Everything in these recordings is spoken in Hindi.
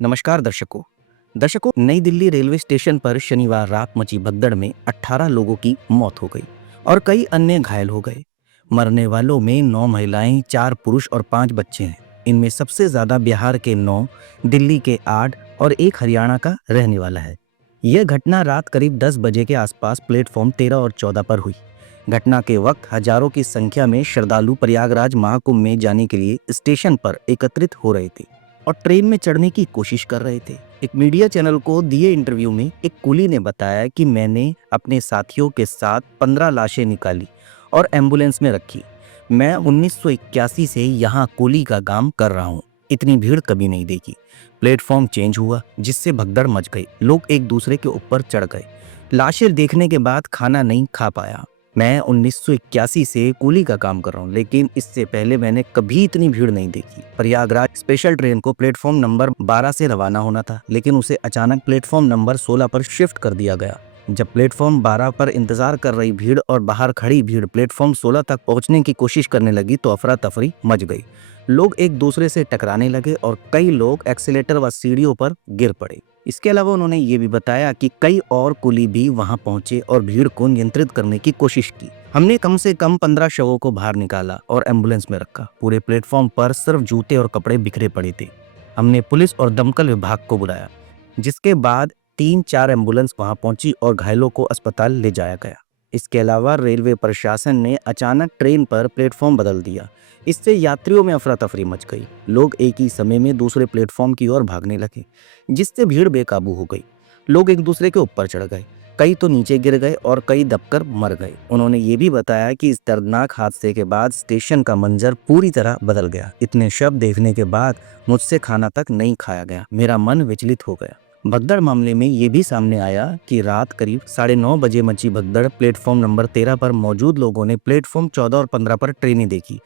नमस्कार दर्शकों। नई दिल्ली रेलवे स्टेशन पर शनिवार रात मची भगदड़ में 18 लोगों की मौत हो गई और कई अन्य घायल हो गए। मरने वालों में 9 महिलाएं, 4 पुरुष और 5 बच्चे हैं। इनमें सबसे ज्यादा बिहार के 9, दिल्ली के 8 और एक हरियाणा का रहने वाला है। यह घटना रात करीब 10 बजे के आसपास प्लेटफॉर्म 13 और 14 पर हुई। घटना के वक्त हजारों की संख्या में श्रद्धालु प्रयागराज महाकुंभ में जाने के लिए स्टेशन पर एकत्रित हो रहे थे और ट्रेन में चढ़ने की कोशिश कर रहे थे। एक मीडिया चैनल को दिए इंटरव्यू में एक कुली ने बताया कि मैंने अपने साथियों के साथ 15 लाशें निकाली और एम्बुलेंस में रखी। मैं 1981 से यहाँ कुली का काम कर रहा हूँ। इतनी भीड़ कभी नहीं देखी। प्लेटफॉर्म चेंज हुआ जिससे भगदड़ मच गई। लोग एक दूसरे के ऊपर चढ़ गए। लाशें देखने के बाद खाना नहीं खा पाया। मैं 1981 से कूली का काम कर रहा हूँ, लेकिन इससे पहले मैंने कभी इतनी भीड़ नहीं देखी। प्रयागराज स्पेशल ट्रेन को प्लेटफॉर्म नंबर 12 से रवाना होना था, लेकिन उसे अचानक प्लेटफॉर्म नंबर 16 पर शिफ्ट कर दिया गया। जब प्लेटफॉर्म 12 पर इंतजार कर रही भीड़ और बाहर खड़ी भीड़ प्लेटफॉर्म 16 तक पहुंचने की कोशिश करने लगी तो अफरा तफरी मच गई। लोग एक दूसरे से टकराने लगे और कई लोग एक्सीलेटर व सीढ़ियों पर गिर पड़े। इसके अलावा उन्होंने ये भी बताया कि कई और कुली भी वहां पहुंचे और भीड़ को नियंत्रित करने की कोशिश की। हमने कम से कम 15 शवों को बाहर निकाला और एम्बुलेंस में रखा। पूरे प्लेटफॉर्म पर सिर्फ जूते और कपड़े बिखरे पड़े थे। हमने पुलिस और दमकल विभाग को बुलाया, जिसके बाद 3-4 एम्बुलेंस वहां पहुंची और घायलों को अस्पताल ले जाया गया। इसके अलावा रेलवे प्रशासन ने अचानक ट्रेन पर प्लेटफॉर्म बदल दिया। इससे यात्रियों में अफरा तफरी मच गई। लोग एक ही समय में दूसरे प्लेटफॉर्म की ओर भागने लगे, जिससे भीड़ बेकाबू हो गई। लोग एक दूसरे के ऊपर चढ़ गए, कई तो नीचे गिर गए और कई दबकर मर गए। उन्होंने ये भी बताया कि इस दर्दनाक हादसे के बाद स्टेशन का मंजर पूरी तरह बदल गया। इतने शव देखने के बाद मुझसे खाना तक नहीं खाया गया। मेरा मन विचलित हो गया। भगदड़ मामले में ये भी सामने आया कि रात करीब 9:30 बजे मची भगदड़ प्लेटफॉर्म नंबर 13 पर मौजूद लोगों ने प्लेटफॉर्म 14 और 15 पर ट्रेनें देखी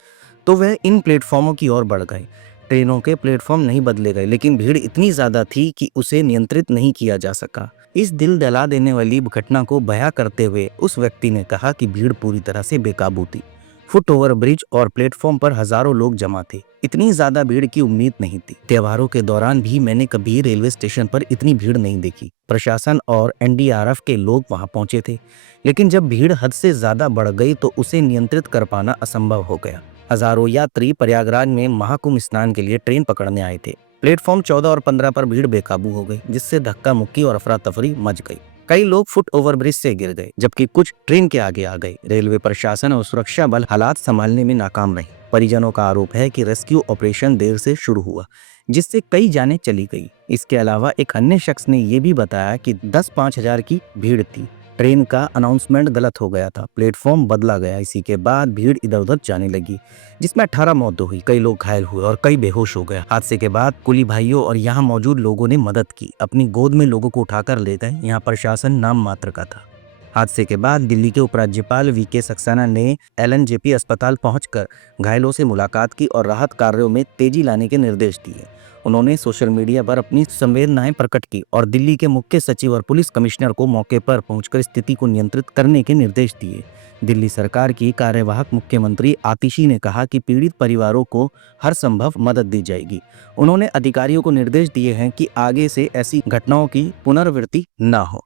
तो वह इन प्लेटफॉर्मों की ओर बढ़ गए। ट्रेनों के प्लेटफॉर्म नहीं बदले गए, लेकिन भीड़ इतनी ज्यादा थी कि उसे नियंत्रित नहीं किया जा सका। इस दिल दहला देने वाली घटना को बयां करते हुए उस व्यक्ति ने कहा कि भीड़ पूरी तरह से बेकाबू थी। फुट ओवर ब्रिज और प्लेटफॉर्म पर हजारों लोग जमा थे। इतनी ज्यादा भीड़ की उम्मीद नहीं थी। त्योहारों के दौरान भी मैंने कभी रेलवे स्टेशन पर इतनी भीड़ नहीं देखी। प्रशासन और एनडीआरएफ के लोग वहां पहुंचे थे, लेकिन जब भीड़ हद से ज्यादा बढ़ गई तो उसे नियंत्रित कर पाना असंभव हो गया। हजारों यात्री प्रयागराज में महाकुंभ स्नान के लिए ट्रेन पकड़ने आए थे। प्लेटफॉर्म 14 और 15 पर भीड़ बेकाबू हो गई, जिससे धक्का मुक्की और अफरा तफरी मच गई। कई लोग फुट ओवर ब्रिज से गिर गए, जबकि कुछ ट्रेन के आगे आ गए। रेलवे प्रशासन और सुरक्षा बल हालात संभालने में नाकाम रहे। परिजनों का आरोप है कि रेस्क्यू ऑपरेशन देर से शुरू हुआ, जिससे कई जानें चली गई। इसके अलावा एक अन्य शख्स ने यह भी बताया कि 10-5 हजार की भीड़ थी। ट्रेन का अनाउंसमेंट गलत हो गया था, प्लेटफॉर्म बदला गया। इसी के बाद भीड़ इधर उधर जाने लगी, जिसमें 18 मौत हुई, कई लोग घायल हुए और कई बेहोश हो गए। हादसे के बाद कुली भाइयों और यहाँ मौजूद लोगों ने मदद की, अपनी गोद में लोगों को उठाकर ले गए। यहाँ प्रशासन नाम मात्र का था। हादसे के बाद दिल्ली के उपराज्यपाल वीके सक्सेना ने एलएनजेपी अस्पताल पहुंचकर घायलों से मुलाकात की और राहत कार्यों में तेजी लाने के निर्देश दिए। उन्होंने सोशल मीडिया पर अपनी संवेदनाएं प्रकट की और दिल्ली के मुख्य सचिव और पुलिस कमिश्नर को मौके पर पहुंचकर स्थिति को नियंत्रित करने के निर्देश दिए। दिल्ली सरकार की कार्यवाहक मुख्यमंत्री आतिशी ने कहा कि पीड़ित परिवारों को हर संभव मदद दी जाएगी। उन्होंने अधिकारियों को निर्देश दिए हैं कि आगे से ऐसी घटनाओं की पुनरावृत्ति न हो।